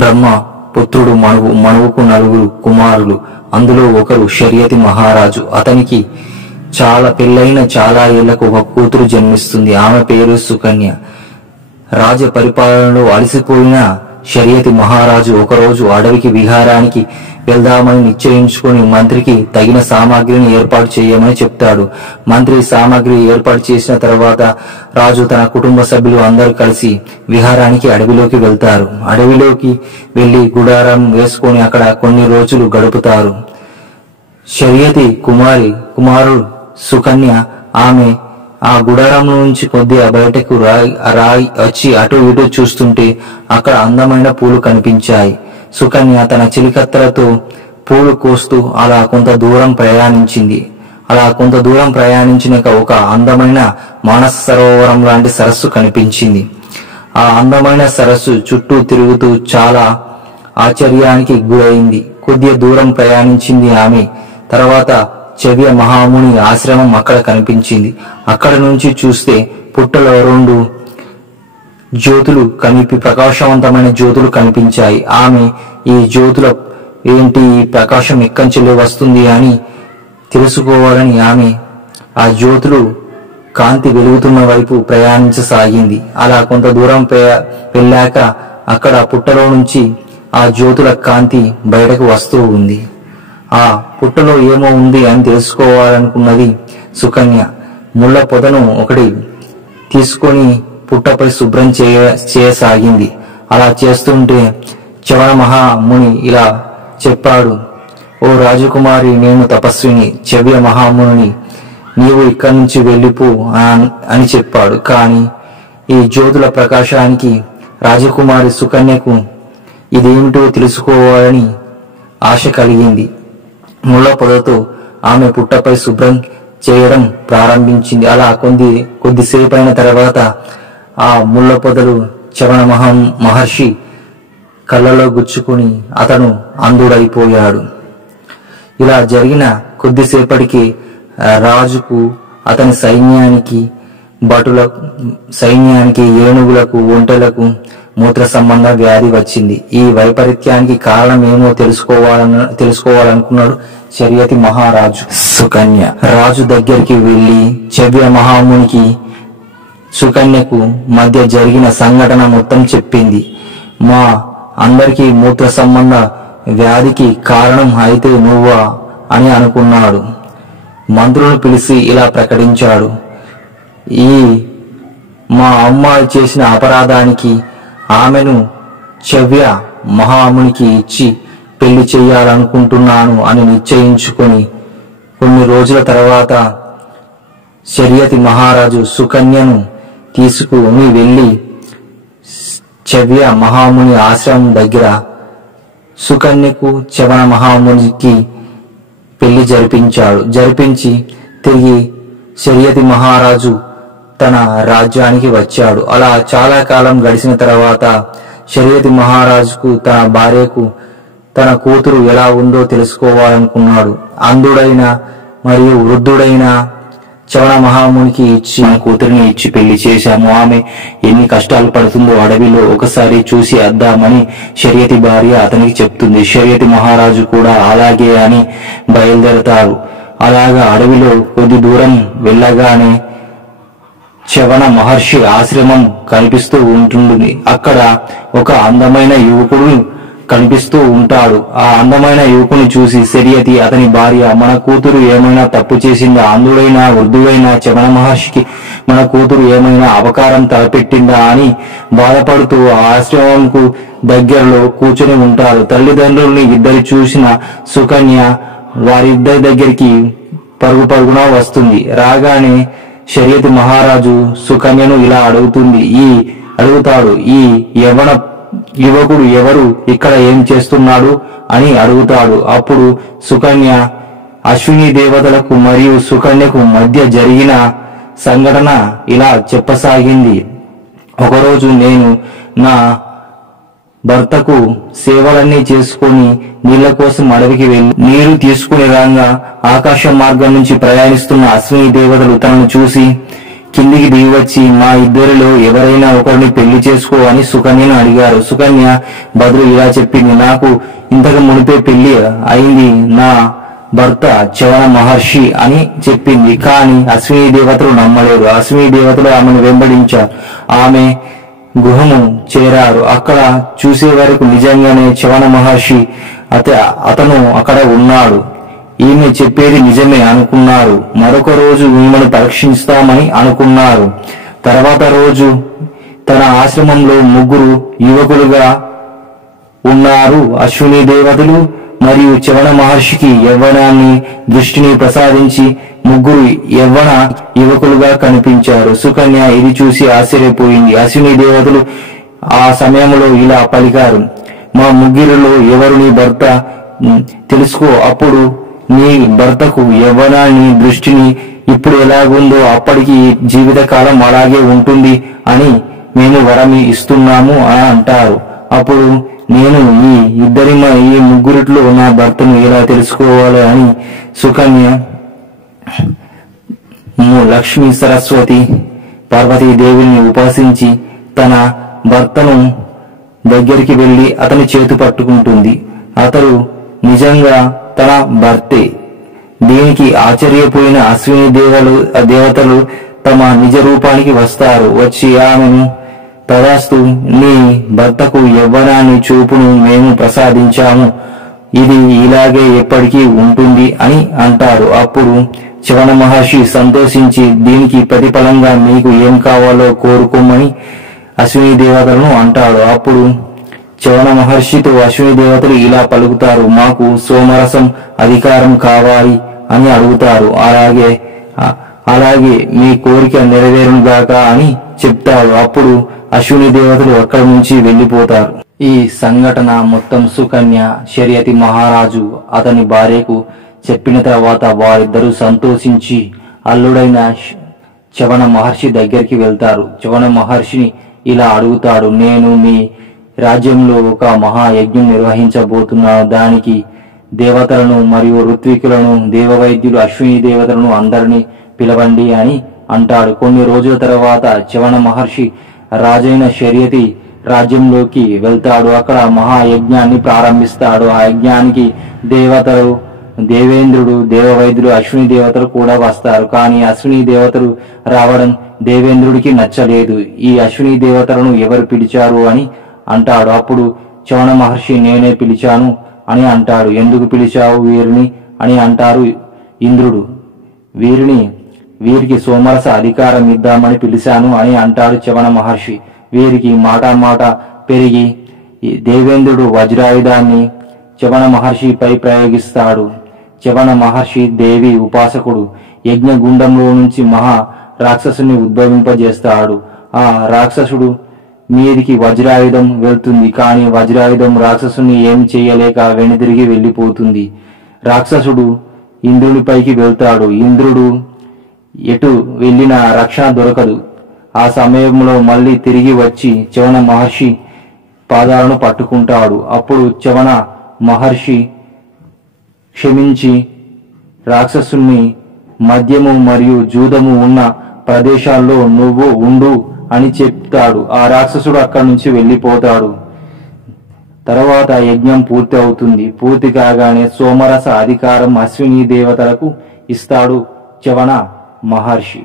బ్రహ్మ పుత్రుడు మనువుకు నలుగురు కుమారులు. అందులో ఒకరు షరియతి మహారాజు. అతనికి పెళ్ళైన చాలా ఏళ్లకు ఒక కూతురు జన్మిస్తుంది. ఆమె పేరు సుకన్య. రాజ పరిపాలనలో అలసిపోయిన షరియతి మహారాజు ఒకరోజు అడవికి విహారానికి వెళ్దామని నిశ్చయించుకుని మంత్రికి తగిన సామాగ్రిని ఏర్పాటు చేయమని చెప్తాడు. మంత్రి సామాగ్రి ఏర్పాటు చేసిన తర్వాత రాజు తన కుటుంబ సభ్యులు అందరూ కలిసి విహారానికి అడవిలోకి వెళ్తారు. అడవిలోకి వెళ్లి గుడారం వేసుకొని అక్కడ కొన్ని రోజులు గడుపుతారు. షరియతి కుమారుడు సుకన్య ఆమె ఆ గుడారం నుంచి కొద్దిగా బయటకు వచ్చి అటు ఇటు చూస్తుంటే అక్కడ అందమైన పూలు కనిపించాయి. సుకన్య తన చిలికత్తెలతో పూలు కోస్తూ అలా కొంత దూరం ప్రయాణించింది. అలా కొంత దూరం ప్రయాణించినాక ఒక అందమైన మానస సరోవరం లాంటి సరస్సు కనిపించింది. ఆ అందమైన సరస్సు చుట్టూ తిరుగుతూ చాలా ఆశ్చర్యానికి గురైంది. కొద్దిగా దూరం ప్రయాణించింది ఆమె. తర్వాత చవ్య మహాముని ఆశ్రమం అక్కడ కనిపించింది. అక్కడ నుంచి చూస్తే పుట్టలో 2 జ్యోతులు ప్రకాశవంతమైన జ్యోతులు కనిపించాయి. ఆమె ఈ జ్యోతుల ఏంటి, ఈ ప్రకాశం ఎక్కంచెల్లి వస్తుంది అని తెలుసుకోవాలని ఆమె ఆ జ్యోతులు కాంతి వెలుగుతున్న వైపు ప్రయాణించసాగింది. అలా కొంత దూరం వెళ్ళాక అక్కడ పుట్టలో నుంచి ఆ జ్యోతుల కాంతి బయటకు వస్తూ ఉంది. ఆ పుట్టలో ఏమో ఉంది అని తెలుసుకోవాలనుకున్నది సుకన్య. ముళ్ళ పొదను ఒకటి తీసుకొని పుట్టపై శుభ్రం చేయసాగింది. అలా చేస్తుంటే చవన మహాముని ఇలా చెప్పాడు: ఓ రాజకుమారి, నేను తపస్విని చవ్య మహాముని, నీవు ఇక్కడి నుంచి వెళ్ళిపో అని చెప్పాడు. కాని ఈ జ్యోతుల ప్రకాశానికి రాజకుమారి సుకన్యకు ఇదేమిటో తెలుసుకోవాలని ఆశ కలిగింది. ముళ్ళ పొదతో ఆమె పుట్టపై శుభ్రం చేయడం ప్రారంభించింది. అలా కొద్దిసేపైన తర్వాత ఆ ముళ్ళ పొదలు చవన మహర్షి కళ్ళలో గుచ్చుకుని అతను అంధుడైపోయాడు. ఇలా జరిగిన కొద్దిసేపటికి రాజుకు, అతని సైన్యానికి ఏనుగులకు, ఒంటెలకు మూత్ర సంబంధ వ్యాధి వచ్చింది. ఈ వైపరీత్యానికి కారణమేమో తెలుసుకోవాలనుకున్నాడు షరియతి మహారాజు. సుకన్య రాజు దగ్గరికి వెళ్లి చవ్య మహామునికి సుకన్యకు మధ్య జరిగిన సంఘటన మొత్తం చెప్పింది. మా అందరికీ మూత్ర సంబంధ వ్యాధికి కారణం అయితే నువ్వా అని అనుకున్నాడు. మంత్రులను పిలిచి ఇలా ప్రకటించాడు: ఈ మా అమ్మాయి చేసిన అపరాధానికి ఆమెను చవ్య మహామునికి ఇచ్చి పెళ్లి చెయ్యాలనుకుంటున్నాను అని నిశ్చయించుకొని కొన్ని రోజుల తర్వాత షరియతి మహారాజు సుకన్యను తీసుకుని వెళ్లి చవ్య మహాముని ఆశ్రమం దగ్గర సుకన్యకు చవన మహామునికి పెళ్లి జరిపించి తిరిగి షరియతి మహారాజు తన రాజ్యానికి వచ్చాడు. అలా చాలా కాలం గడిచిన తర్వాత షరియతి మహారాజుకు తన భార్యకు తన కూతురు ఎలా ఉందో తెలుసుకోవాలనుకున్నాడు. అంధుడైన మరియు వృద్ధుడైన చవన మహామునికి మన కూతురిని ఇచ్చి పెళ్లి చేశాము. ఆమె ఎన్ని కష్టాలు పడుతుందో అడవిలో ఒకసారి చూసి వద్దామని షరియతి భార్య అతనికి చెప్తుంది. షరియతి మహారాజు కూడా అలాగే అని బయలుదేరతారు. అలాగా అడవిలో కొద్ది దూరం వెళ్ళగానే చవన మహర్షి ఆశ్రమం కనిపిస్తూ ఉంటుంది. అక్కడ ఒక అందమైన యువకుడు కనిపిస్తూ ఉంటాడు. ఆ అందమైన యువకుని చూసి షరియతి అతని భార్య, మన కూతురు ఏమైనా తప్పు చేసిందా? అంధుడైన వృద్ధుడైన చవన మహర్షికి మన కూతురు ఏమైనా అపకారం తలపెట్టిందా అని బాధపడుతూ ఆశ్రమంకు దగ్గరలో కూర్చొని ఉంటారు. తల్లిదండ్రుల్ని ఇద్దరు చూసిన సుకన్య వారిద్దరి దగ్గరికి పరుగున వస్తుంది. రాగానే షరియతి మహారాజు సుకన్యను ఇలా అడుగుతాడు: ఈ యువకుడు ఎవరు, ఇక్కడ ఏం చేస్తున్నాడు అని అడుగుతాడు. అప్పుడు సుకన్య అశ్విని దేవతలకు మరియు సుకన్యకు మధ్య జరిగిన సంఘటన ఇలా చెప్పసాగింది: ఒకరోజు నేను నా భర్తకు సేవలన్నీ చేసుకుని నీళ్ల కోసం అడవికి వెళ్లి నీరు తీసుకుని రాగా ఆకాశ మార్గం నుంచి ప్రయాణిస్తున్న అశ్విని దేవతలు తనను చూసి కిందికి దిగి వచ్చి మా ఇద్దరిలో ఎవరైనా ఒకరిని పెళ్లి చేసుకో అని సుకన్యను అడిగారు. సుకన్య బదులు ఇలా చెప్పింది, నాకు ఇంతకు మునిపే పెళ్లి అయింది, నా భర్త చవన మహర్షి అని చెప్పింది. కాని అశ్విని దేవతలు నమ్మలేరు. అశ్విని దేవతలు ఆమెను వెంబడించారు. ఆమె గుహము చేరారు. అక్కడ చూసే వరకు నిజంగానే చవన మహర్షి అతను అక్కడ ఉన్నాడు. ఈమె చెప్పేది నిజమే అనుకున్నారు. మరొక రోజు ఈమెను పరీక్షిస్తామని అనుకున్నారు. తర్వాత రోజు తన ఆశ్రమంలో 3 యువకులుగా ఉన్నారు. అశ్విని దేవతలు మరియు చవన మహర్షికి యవ్వనాన్ని దృష్టిని ప్రసాదించి 3 యవ్వన యువకులుగా కనిపించారు. సుకన్య ఇది చూసి ఆశ్చర్యపోయింది. అశ్విని దేవతలు ఆ సమయంలో ఇలా పలికారు, మా 3 ఎవరు నీ భర్త తెలుసుకో. అప్పుడు నీ భర్తకు యవ్వనాన్ని దృష్టిని ఇప్పుడు ఎలాగుందో అప్పటికి జీవితకాలం అలాగే ఉంటుంది అని మేము వరం ఇస్తున్నాము అని అంటారు. అప్పుడు నేను ఈ 3 నా భర్తను ఎలా తెలుసుకోవాలి అని సుకన్య లక్ష్మీ సరస్వతి పార్వతీదేవిని ఉపాసించి తన భర్తను దగ్గరికి వెళ్లి అతని చేతు పట్టుకుంటుంది. అతడు నిజంగా తన భర్తే. దీనికి ఆశ్చర్యపోయిన అశ్విని దేవతలు తమ నిజ రూపానికి వస్తారు. వచ్చి ఆమెను, తదాస్తు, నీ భర్తకు యవ్వనాన్ని చూపును మేము ప్రసాదించాము, ఇది ఇలాగే ఎప్పటికీ ఉంటుంది అని అంటారు. అప్పుడు చవన మహర్షి సంతోషించి దీనికి ప్రతిఫలంగా మీకు ఏం కావాలో కోరుకోమని అశ్విని దేవతలను అంటాడు. అప్పుడు చవన మహర్షితో అశ్విని దేవతలు ఇలా పలుకుతారు, మాకు సోమరసం అధికారం కావాలి అని అడుగుతారు. అలాగే మీ కోరిక నెరవేరునుగాక అని చెప్తారు. అప్పుడు అశ్విని దేవతలు అక్కడి నుంచి వెళ్లిపోతారు. ఈ సంఘటన మొత్తం సుకన్య, శర్యతి మహారాజు అతని భార్యకు చెప్పిన తర్వాత వారిద్దరూ సంతోషించి అల్లుడైన చవన మహర్షి దగ్గరికి వెళ్తారు. చవన మహర్షిని ఇలా అడుగుతాడు, నేను మీ రాజ్యంలో ఒక మహాయజ్ఞం నిర్వహించబోతున్నాను. దానికి దేవతలను మరియు ఋత్వికులను, దేవవైద్యులు, అశ్విని దేవతలను అందరినీ పిలవండి అని అంటాడు. కొన్ని రోజుల తర్వాత చవన మహర్షి రాజైన శర్యతి రాజ్యంలోకి వెళ్తాడు. అక్కడ మహాయజ్ఞాన్ని ప్రారంభిస్తాడు. ఆ యజ్ఞానికి దేవతలు, దేవేంద్రుడు, దేవవైద్యులు, అశ్విని దేవతలు కూడా వస్తారు. కానీ అశ్విని దేవతలు రావడం దేవేంద్రుడికి నచ్చలేదు. ఈ అశ్విని దేవతలను ఎవరు పిలిచారు అని అంటాడు. అప్పుడు చవన మహర్షి నేనే పిలిచాను అని అంటాడు. ఎందుకు పిలిచావు వీరిని అని అంటారు ఇంద్రుడు. వీరికి సోమరస అధికారం ఇద్దామని పిలిచాను అని అంటాడు చవన మహర్షి. వీరికి మాట పెరిగి దేవేంద్రుడు వజ్రాయుధాన్ని చవన మహర్షిపై ప్రయోగిస్తాడు. చవన మహర్షి దేవి ఉపాసకుడు. యజ్ఞగుండంలో నుంచి మహా రాక్షసుని ఉద్భవింపజేస్తాడు. ఆ రాక్షసుడు మీదికి వజ్రాయుధం వెళ్తుంది. కానీ వజ్రాయుధం రాక్షసుని ఏం చేయలేక వెనుదిరిగి వెళ్లిపోతుంది. రాక్షసుడు ఇంద్రునిపైకి వెళ్తాడు. ఇంద్రుడు ఎటు వెళ్లినా రక్షణ దొరకదు. ఆ సమయంలో మళ్ళీ తిరిగి వచ్చి చవన మహర్షి పాదాలను పట్టుకుంటాడు. అప్పుడు చవన మహర్షి క్షమించి రాక్షసుని మద్యము మరియు జూదము ఉన్న ప్రదేశాల్లో నువ్వు ఉండు అని చెప్తాడు. ఆ రాక్షసుడు అక్కడి నుంచి వెళ్లిపోతాడు. తర్వాత యజ్ఞం పూర్తి అవుతుంది. పూర్తి కాగానే సోమరస అధికారం అశ్విని దేవతలకు ఇస్తాడు చవన మహర్షి.